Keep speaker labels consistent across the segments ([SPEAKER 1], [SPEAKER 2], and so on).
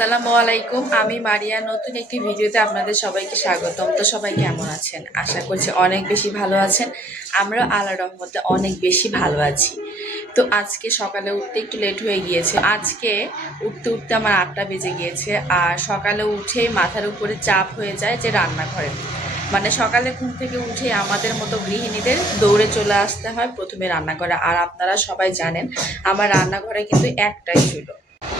[SPEAKER 1] আসসালামু আলাইকুম। আমি মারিয়া। নতুন একটি ভিডিওতে আপনাদের সবাইকে স্বাগতম। তো সবাই কেমন আছেন? আশা করছি অনেক বেশি ভালো আছেন। আমরা আল্লাহ রহমতে অনেক বেশি ভালো আছি। তো আজকে সকালে উঠতে একটু লেট হয়ে গিয়েছে। আজকে উঠতে উঠতে আমার আটটা বেজে গিয়েছে। আর সকালে উঠে মাথার উপরে চাপ হয়ে যায় যে রান্নাঘরে। মানে সকালে ঘুম থেকে উঠে আমাদের মতো গৃহিণীদের দৌড়ে চলে আসতে হয় প্রথমে রান্নাঘরে। আর আপনারা সবাই জানেন, আমার রান্নাঘরে কিন্তু একটাই ছিল।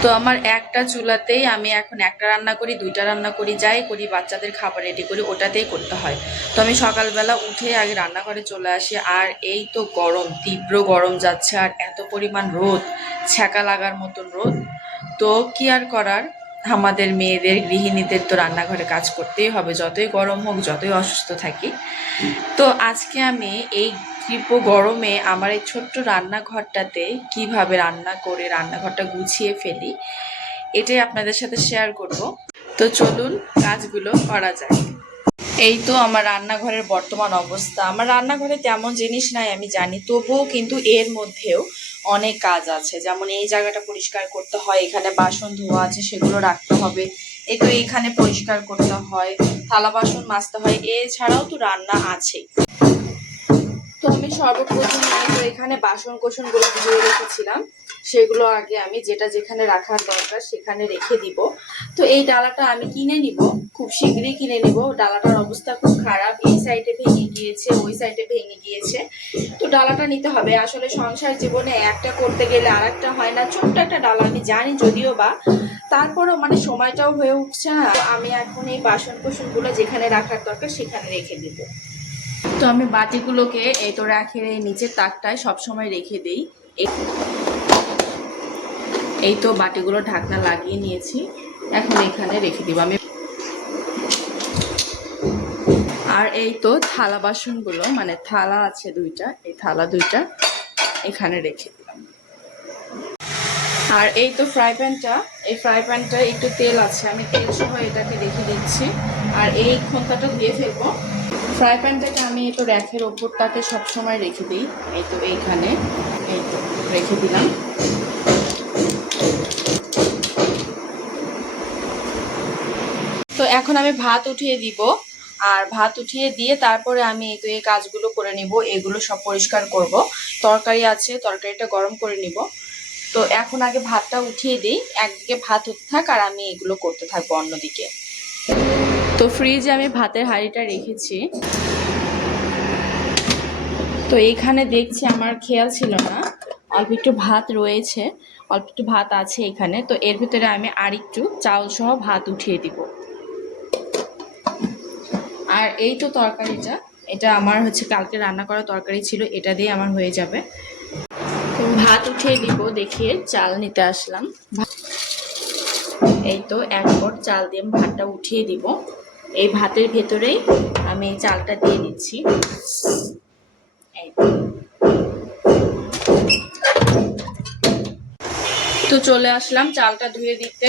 [SPEAKER 1] তো আমার একটা চুলাতেই আমি এখন একটা রান্না করি, দুইটা রান্না করি, যাই করি, বাচ্চাদের খাবার রেডি করি, ওটাতেই করতে হয়। তো আমি সকালবেলা উঠে আগে রান্নাঘরে চলে আসি, আর এই তো গরম, তীব্র গরম যাচ্ছে, আর এত পরিমাণ রোদ, ছ্যাঁকা লাগার মতন রোদ। তো কি আর করার? আমাদের মেয়েদের, গৃহিণীদের তো রান্নাঘরে কাজ করতেই হবে, যতই গরম হোক, যতই অসুস্থ থাকি। তো আজকে আমি এই তীব্র গরমে আমার এই ছোট্ট রান্নাঘরটাতে কীভাবে রান্না করে রান্নাঘরটা গুছিয়ে ফেলি, এটাই আপনাদের সাথে শেয়ার করব। তো চলুন কাজগুলো করা যায় এই তো আমার রান্নাঘরের বর্তমান অবস্থা। আমার রান্নাঘরে তেমন জিনিস নাই, আমি জানি, তবুও কিন্তু এর মধ্যেও অনেক কাজ আছে। যেমন এই জায়গাটা পরিষ্কার করতে হয়, এখানে বাসন ধোয়া আছে, সেগুলো রাখতে হবে এই তো এইখানে পরিষ্কার করতে হয়, থালা বাসন মাজতে হয়, এছাড়াও তো রান্না আছেই। তো আমি সর্বপ্রথম তো এখানে বাসন কোসনগুলো ধুয়ে রেখেছিলাম। সেগুলো আগে আমি যেটা যেখানে রাখার দরকার সেখানে রেখে দিব। তো এই ডালাটা আমি কিনে নিব, খুব শীঘ্রই কিনে নিব। ডালাটার অবস্থা খুব খারাপ, এই সাইডে ভেঙে গিয়েছে, ওই সাইডে ভেঙে গিয়েছে। তো ডালাটা নিতে হবে। আসলে সংসার জীবনে একটা করতে গেলে আর একটা হয় না। ছোট্ট একটা ডালা, আমি জানি যদিও বা। তারপরেও মানে সময়টাও হয়ে উঠছে না। আমি এখন এই বাসন কোসনগুলো যেখানে রাখার দরকার সেখানে রেখে দিব। তো আমি বাটিগুলোকে এই তো রাখে, এই নিচের তাকটায় সবসময় রেখে দিই। এই- এই তো বাটিগুলো ঢাকনা লাগিয়ে নিয়েছি, এখন এখানে রেখে দিব আমি। আর এই তো থালা বাসনগুলো মানে থালা আছে দুইটা, এই থালা দুইটা এখানে রেখে দিলাম। আর এই তো ফ্রাই প্যানটা, এই ফ্রাই প্যানটা একটু তেল আছে, আমি তেল সহ এটাকে রেখে দিচ্ছি। আর এই খন্তাটা দিয়ে ফেলব। ফ্রাই প্যানটাকে আমি এই তো র্যাকের ওপরটাতে সবসময় রেখে দিই। এই তো এইখানে, এই তো রেখে দিলাম। তো এখন আমি ভাত উঠিয়ে দিব। আর ভাত উঠিয়ে দিয়ে তারপরে আমি এই তো এই কাজগুলো করে নিব, এগুলো সব পরিষ্কার করব। তরকারি আছে, তরকারিটা গরম করে নিব। তো এখন আগে ভাতটা উঠিয়ে দিই, একদিকে ভাত হতে থাক আর আমি এগুলো করতে থাকব অন্যদিকে। তো ফ্রিজে আমি ভাতের হাঁড়িটা রেখেছি। তো এখানে দেখছি আমার খেয়াল ছিল না। অল্প একটু ভাত রয়েছে, অল্প একটু ভাত আছে এখানে। তো এর ভিতরে আমি আর একটু চাউল সহ ভাত উঠিয়ে দিব। আর এই তো তরকারিটা, এটা আমার হচ্ছে কালকে রান্না করা তরকারি ছিল, এটা দিয়ে আমার হয়ে যাবে। ভাত উঠিয়ে দিব, দেখিয়ে চাল নিতে আসলাম। এই তো এক পট চাল দিয়ে ভাতটা উঠিয়ে দিব। এই ভাতের ভেতরেই আমি চালটা দিয়ে দিচ্ছি। তো। চলে আসলাম চালটা ধুয়ে দিতে।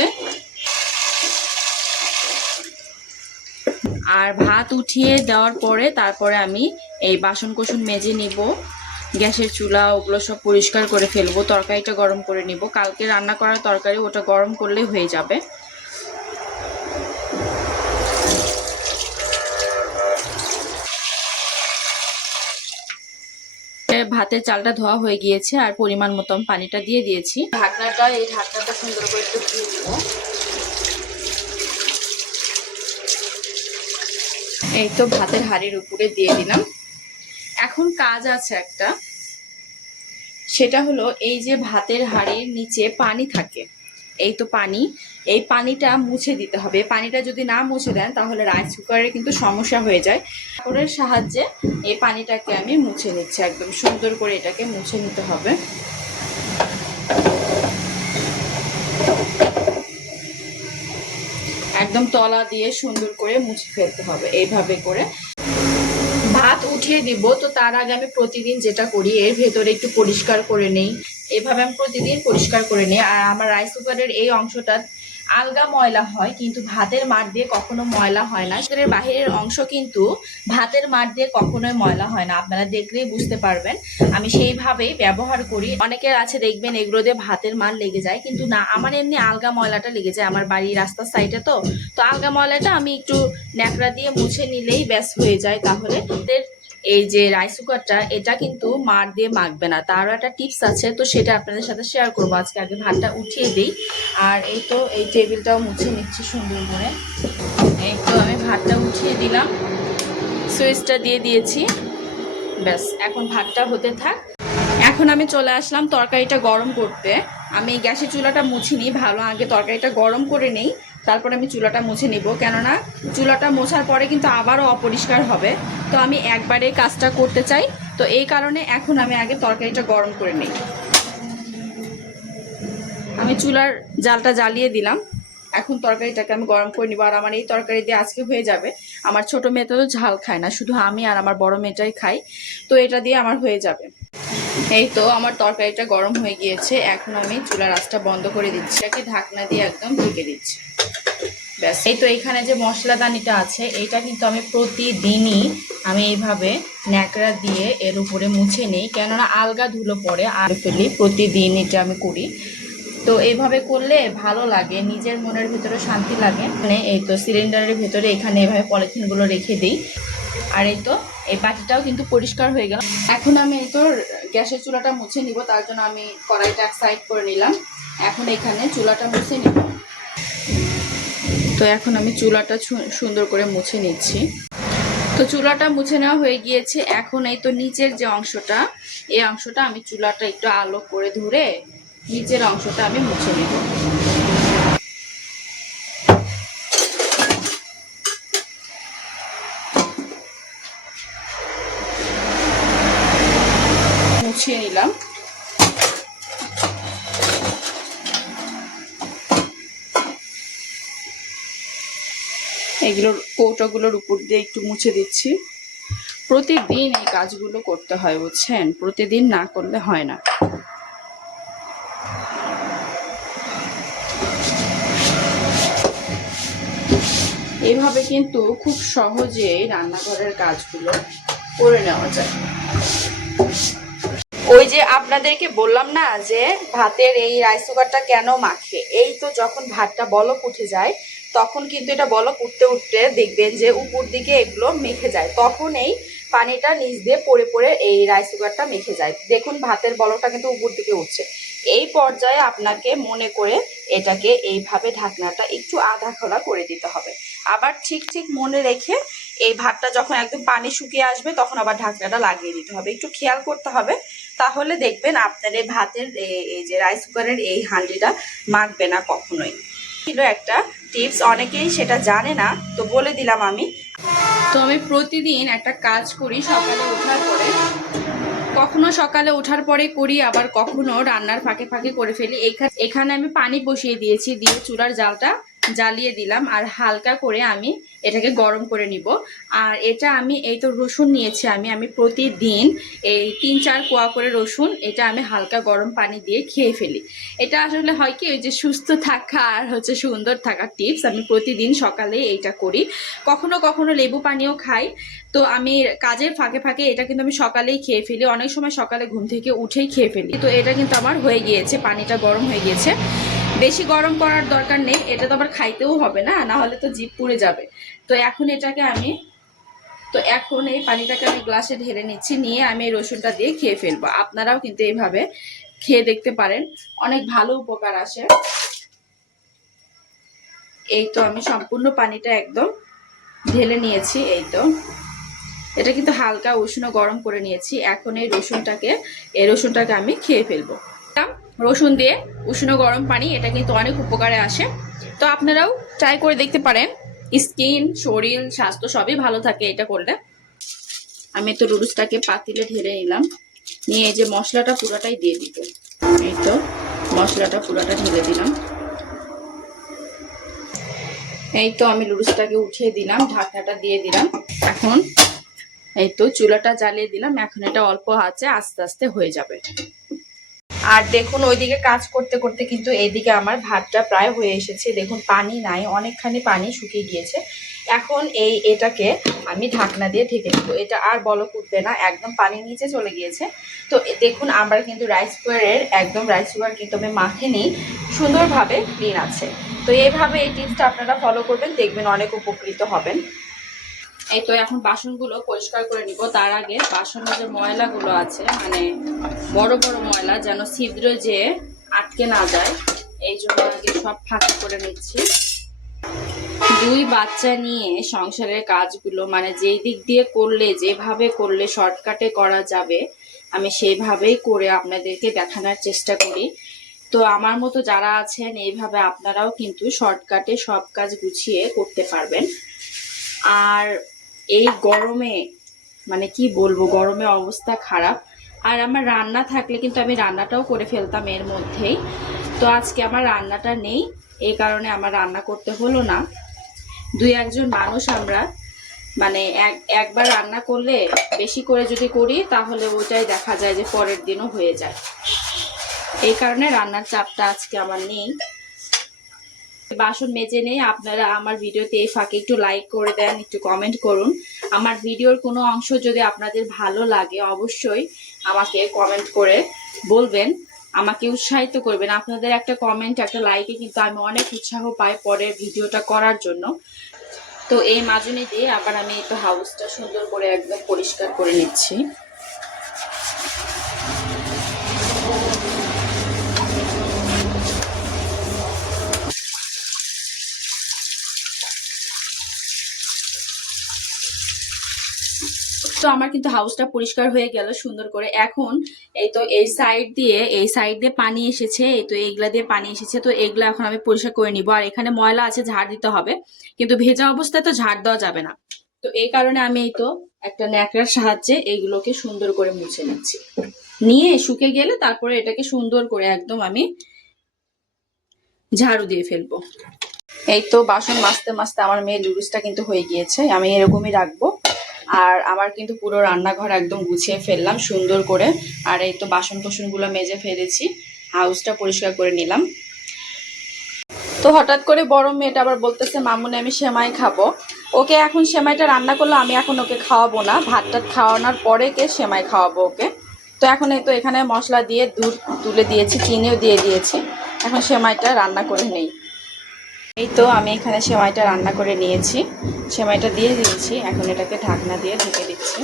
[SPEAKER 1] আর ভাত উঠিয়ে দেওয়ার পরে তারপরে আমি এই বাসন কোসন মেজে নিব। গ্যাসের চুলা ওগুলো সব পরিষ্কার করে ফেলব। তরকারিটা গরম করে নিব। কালকে রান্না করার তরকারি ওটা গরম করলেই হয়ে যাবে। ভাতের চালটা ধোয়া হয়ে গিয়েছে আর পরিমাণ মতো পানিটা দিয়ে দিয়েছি। ঢাকনাটা, এই ঢাকনাটা সুন্দর করে একটু ধুয়ে নেব। এই তো ভাতের হাড়ির উপরে দিয়ে দিলাম। এখন কাজ আছে একটা। সেটা হলো এই যে ভাতের হাড়ির নিচে পানি থাকে। এই তো পানি। এই পানিটা মুছে দিতে হবে। পানিটা যদি না মুছে দেন, তাহলে রাইস কুকারে কিন্তু সমস্যা হয়ে যায়। কাপড়ের সাহায্যে এই পানিটাকে আমি মুছে নিচ্ছি একদম। সুন্দর করে এটাকে মুছে নিতে হবে। একদম তলা দিয়ে সুন্দর করে মুছে ফেলতে হবে। এইভাবে করে ভাত উঠিয়ে দিব। তো তার আগে আমি প্রতিদিন যেটা করি, এর ভেতরে একটু পরিষ্কার করে নেই। এভাবে আমি প্রতিদিন পরিষ্কার করে নিই। আর আমার রাইস কুকারের এই অংশটা আলগা ময়লা হয়, কিন্তু ভাতের মাঠ দিয়ে কখনো ময়লা হয় না। সেটার বাহিরের অংশ কিন্তু ভাতের মাঠ দিয়ে কখনোই ময়লা হয় না। আপনারা দেখলেই বুঝতে পারবেন। আমি সেইভাবেই ব্যবহার করি। অনেকের আছে, দেখবেন এগুলো দিয়ে ভাতের মান লেগে যায়, কিন্তু না, আমার এমনি আলগা ময়লাটা লেগে যায়। আমার বাড়ির রাস্তার সাইডে তো। তো আলগা ময়লাটা আমি একটু ন্যাকড়া দিয়ে মুছে নিলেই ব্যাস হয়ে যায় তাহলে। এই যে রাইস কুকারটা এটা কিন্তু মার দিয়ে মাখবে না। তারও একটা টিপস আছে, তো সেটা আপনাদের সাথে শেয়ার করব। আজকে আগে ভাতটা উঠিয়ে দিই। আর এই তো এই টেবিলটাও মুছে নিচ্ছি সুন্দর করে। এই তো আমি ভাতটা উঠিয়ে দিলাম। সুইচটা দিয়ে দিয়েছি। ব্যাস, এখন ভাতটা হতে থাক। এখন আমি চলে আসলাম তরকারিটা গরম করতে। আমি গ্যাসের চুলাটা মুছিনি, ভালো আগে তরকারিটা গরম করে নেই। তারপর আমি চুলাটা মুছে নিব। কেননা চুলাটা মোছার পরে কিন্তু আবারও অপরিষ্কার হবে। তো আমি একবারে কাজটা করতে চাই। তো এই কারণে এখন আমি আগে তরকারিটা গরম করে নিই। আমি চুলার জালটা জ্বালিয়ে দিলাম। এখন তরকারিটাকে আমি গরম করে নিব। আর আমার এই তরকারি দিয়ে আজকে হয়ে যাবে। আমার ছোট মেয়ে তো ঝাল খায় না। শুধু আমি আর আমার বড় মেয়েটাই খাই। তো এটা দিয়ে আমার হয়ে যাবে। এই তো আমার তরকারিটা গরম হয়ে গিয়েছে, এখন আমি চুলার আঁচটা বন্ধ করে দিচ্ছি। এটাকে ঢাকনা দিয়ে একদম ঢেকে দিচ্ছি। ব্যাস, এই তো এখানে যে মশলাদানিটা আছে এটা কিন্তু আমি প্রতিদিনই আমি এইভাবে ন্যাকড়া দিয়ে এর উপরে মুছে নেই, কেননা আলগা ধুলো পড়ে আর ফেলি, প্রতিদিন এটা আমি করি। তো এইভাবে করলে ভালো লাগে, নিজের মনের ভিতরে শান্তি লাগে। মানে এই তো সিলিন্ডারের ভেতরে এখানে এভাবে পলিথিনগুলো রেখে দিই। আর এই তো এই বাটিটাও কিন্তু পরিষ্কার হয়ে গেল। এখন আমি এই তো গ্যাসের চুলাটা মুছে নিব, তার জন্য আমি কড়াইটা সাইড করে নিলাম। এখন এখানে চুলাটা মুছে নিব। তো এখন আমি চুলাটা সুন্দর করে মুছে নিচ্ছি। তো চুলাটা মুছে নেওয়া হয়ে গিয়েছে। এখন এই তো নিচের যে অংশটা, এই অংশটা আমি চুলাটা একটু আলো করে ধরে নিচের অংশটা আমি মুছে নেব। এগুলোর কৌটোগুলোর উপর দিয়ে একটু মুছে দিচ্ছি। প্রতিদিন এই কাজগুলো করতে হয়, বুঝছেন? প্রতিদিন না করলে হয় না। এইভাবে কিন্তু খুব সহজেই রান্নাঘরের কাজগুলো করে নেওয়া যায়। ওই যে আপনাদেরকে বললাম না যে ভাতের এই রাইস কুকারটা কেন মাখে? এই তো যখন ভাতটা বলক উঠে যায়, তখন কিন্তু এটা বলক উঠতে উঠতে দেখবেন যে উপর দিকে এগুলো মেখে যায়। তখন এই পানিটা নিচ দিয়ে পড়ে পড়ে এই রাইস কুকারটা মেখে যায়। দেখুন ভাতের বলকটা কিন্তু উপর দিকে উঠছে। এই পর্যায়ে আপনাকে মনে করে এটাকে এইভাবে ঢাকনাটা একটু আধা খোলা করে দিতে হবে। আবার ঠিক ঠিক মনে রেখে এই ভাতটা যখন একদম পানি শুকিয়ে আসবে, তখন আবার ঢাকনাটা লাগিয়ে দিতে হবে। একটু খেয়াল করতে হবে তাহলে দেখবেন আপনার এই ভাতের এই যে রাইস কুকারের এই হাঁডিটা মাখবে না কখনোই। ছিল একটা টিপস অনেকেই সেটা জানে না, তো বলে দিলাম আমি। তো আমি প্রতিদিন একটা কাজ করি সকালে ওঠার পরে। কখনো সকালে ওঠার পরে করি, আবার কখনো রান্নার ফাঁকে ফাঁকে করে ফেলি। এখানে এখানে আমি পানি বসিয়ে দিয়েছি, দিয়ে চুলার জালটা জ্বালিয়ে দিলাম, আর হালকা করে আমি এটাকে গরম করে নিব। আর এটা আমি, এই তো রসুন নিয়েছি আমি আমি প্রতিদিন এই তিন চার কোয়া করে রসুন এটা আমি হালকা গরম পানি দিয়ে খেয়ে ফেলি। এটা আসলে হয় কি, ওই যে সুস্থ থাকা আর হচ্ছে সুন্দর থাকার টিপস, আমি প্রতিদিন সকালে এইটা করি। কখনো কখনো লেবু পানিও খাই। তো আমি কাজের ফাঁকে ফাঁকে এটা কিন্তু আমি সকালেই খেয়ে ফেলি, অনেক সময় সকালে ঘুম থেকে উঠেই খেয়ে ফেলি। তো এটা কিন্তু আমার হয়ে গিয়েছে, পানিটা গরম হয়ে গিয়েছে। বেশি গরম করার দরকার নেই, এটা তো আবার খাইতেও হবে না না হলে তো জিভ পুড়ে যাবে। তো এখন এটাকে আমি, তো এখন এই পানিটাকে আমি গ্লাসে ঢেলে নিচ্ছি, নিয়ে আমি এই রসুনটা দিয়ে খেয়ে ফেলব। আপনারাও কিন্তু এইভাবে খেয়ে দেখতে পারেন। অনেক ভালো উপকার আসে। এই তো আমি সম্পূর্ণ পানিটা একদম ঢেলে নিয়েছি, এই তো। এটা কিন্তু হালকা উষ্ণ গরম করে নিয়েছি। এখন এই রসুনটাকে এই রসুনটাকে আমি খেয়ে ফেলব। রসুন দিয়ে উষ্ণ গরম পানি, এটা কিন্তু অনেক উপকারে আসে। তো আপনারাও ট্রাই করে দেখতে পারেন। স্কিন, শরীর, স্বাস্থ্য সবই ভালো থাকে এটা করলে। আমি তো রুডুসটাকে পাতিলে ঢেলে নিলাম। নিয়ে এই যে মশলাটা পুরোটাই দিয়ে দিব। এই তো, মশলাটা পুরোটা ঢেলে দিলাম। এই তো আমি লুডুসটাকে উঠিয়ে দিলাম, ঢাকনাটা দিয়ে দিলাম। এখন এই তো চুলাটা জ্বালিয়ে দিলাম। এখন এটা অল্প আছে, আস্তে আস্তে হয়ে যাবে। আর দেখুন, ওইদিকে কাজ করতে করতে কিন্তু এইদিকে আমার ভাতটা প্রায় হয়ে এসেছে। দেখুন, পানি নাই, অনেকখানি পানি শুকিয়ে গিয়েছে। এখন এই এটাকে আমি ঢাকনা দিয়ে ঢেকে দেবো। এটা আর বলক উঠবে না, একদম পানির নিচে চলে গিয়েছে। তো দেখুন, আমরা কিন্তু রাইস কুকারের একদম রাইস কুকার কিন্তু আমি মাখে নিই, সুন্দরভাবে ক্লিন আছে। তো এইভাবে এই টিপসটা আপনারা ফলো করবেন, দেখবেন অনেক উপকৃত হবেন। এই তো এখন বাসনগুলো পরিষ্কার করে নিব। তার আগে বাসনের যে ময়লাগুলো আছে মানে বড় বড় ময়লা যেন ছিদ্র যে আটকে না যায়, এই জন্য আগে সব ফাঁকা করে নিচ্ছি। দুই বাচ্চা নিয়ে সংসারের কাজগুলো মানে যেই দিক দিয়ে করলে, যেভাবে করলে শর্টকাটে করা যাবে, আমি সেইভাবেই করে আপনাদেরকে দেখানোর চেষ্টা করি। তো আমার মতো যারা আছেন, এইভাবে আপনারাও কিন্তু শর্টকাটে সব কাজ গুছিয়ে করতে পারবেন। আর এই গরমে মানে কি বলব, গরমে অবস্থা খারাপ। আর আমার রান্না থাকলে কিন্তু আমি রান্নাটাও করে ফেলতাম এর মধ্যেই। তো আজকে আমার রান্নাটা নেই এই কারণে আমার রান্না করতে হলো না। দুই একজন মানুষ আমরা মানে এক, একবার রান্না করলে বেশি করে যদি করি, তাহলে ওটাই দেখা যায় যে পরের দিনও হয়ে যায়। এই কারণে রান্নার চাপটা আজকে আমার নেই। বাসন মেজে নেই, আপনারা আমার ভিডিওতে এই ফাঁকে একটু লাইক করে দেন, একটু কমেন্ট করুন। আমার ভিডিওর কোনো অংশ যদি আপনাদের ভালো লাগে, অবশ্যই আমাকে কমেন্ট করে বলবেন। আমাকে উৎসাহিত করবেন। আপনাদের একটা কমেন্ট একটা লাইকে কিন্তু আমি অনেক উৎসাহ পাই পরের ভিডিওটা করার জন্য। তো এই মাজুনি দিয়ে আবার আমি একটু হাউসটা সুন্দর করে একদম পরিষ্কার করে নিচ্ছি। তো আমার কিন্তু হাউসটা পরিষ্কার হয়ে গেল সুন্দর করে। এখন এই তো এই সাইড দিয়ে, এই সাইড দিয়ে পানি এসেছে, এই তো এইগুলা দিয়ে পানি এসেছে, তো এগুলা এখন আমি পরিষ্কার করে নিব। আর এখানে ময়লা আছে, ঝাড় দিতে হবে। কিন্তু ভেজা অবস্থায় তো ঝাড় দেওয়া যাবে না। তো এই কারণে আমি এই তো একটা ন্যাকড়ার সাহায্যে এইগুলোকে সুন্দর করে মুছে নিচ্ছি। নিয়ে শুকে গেলে তারপরে এটাকে সুন্দর করে একদম আমি ঝাড়ু দিয়ে ফেলব। এই তো বাসন মাজতে মাজতে আমার মেয়ের লুডুসটা কিন্তু হয়ে গিয়েছে। আমি এরকমই রাখব। আর আমার কিন্তু পুরো রান্নাঘর একদম গুছিয়ে ফেললাম সুন্দর করে। আর এই তো বাসন কোসনগুলো মেজে ফেলেছি হাউসটা পরিষ্কার করে নিলাম। তো হঠাৎ করে বড় মেয়েটা আবার বলতেছে, মামুনি, আমি সেমাই খাব। ওকে এখন সেমাইটা রান্না করলে, আমি এখন ওকে খাওয়াবো না। ভাত টাত খাওয়ানোর পরে কে সেমাই খাওয়াবো ওকে? তো এখন এই তো এখানে মশলা দিয়ে দুধ তুলে দিয়েছি, চিনিও দিয়ে দিয়েছি। এখন সেমাইটা রান্না করে নেই। এই তো আমি এখানে সেমাইটা রান্না করে নিয়েছি। সেমাইটা দিয়ে দিয়েছি, এখন এটাকে ঢাকনা দিয়ে ঢেকে দিচ্ছি।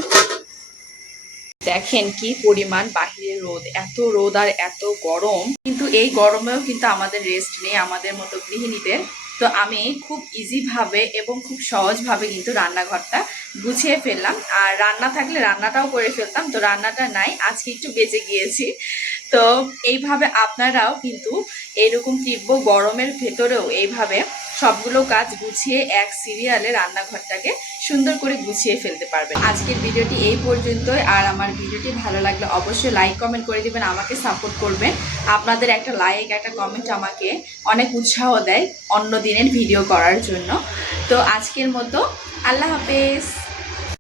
[SPEAKER 1] দেখেন কি পরিমাণ বাহিরে রোদ, এত রোদ আর এত গরম। কিন্তু এই গরমেও কিন্তু আমাদের রেস্ট নেই, আমাদের মতো গৃহিণীদের। তো আমি খুব ইজিভাবে এবং খুব সহজভাবে কিন্তু রান্নাঘরটা গুছিয়ে ফেললাম। আর রান্না থাকলে রান্নাটাও করে ফেলতাম, তো রান্নাটা নাই, আজকে একটু বেঁচে গিয়েছি। তো এইভাবে আপনারাও কিন্তু এরকম তীব্র গরমের ভেতরেও এইভাবে সবগুলো কাজ গুছিয়ে এক সিরিয়ালে রান্নাঘরটাকে সুন্দর করে গুছিয়ে ফেলতে পারবেন। আজকের ভিডিওটি এই পর্যন্তই। আর আমার ভিডিওটি ভালো লাগলে অবশ্যই লাইক কমেন্ট করে দিবেন, আমাকে সাপোর্ট করবেন। আপনাদের একটা লাইক একটা কমেন্ট আমাকে অনেক উৎসাহ দেয় অন্য দিনের ভিডিও করার জন্য। তো আজকের মতো আল্লাহ হাফেজ।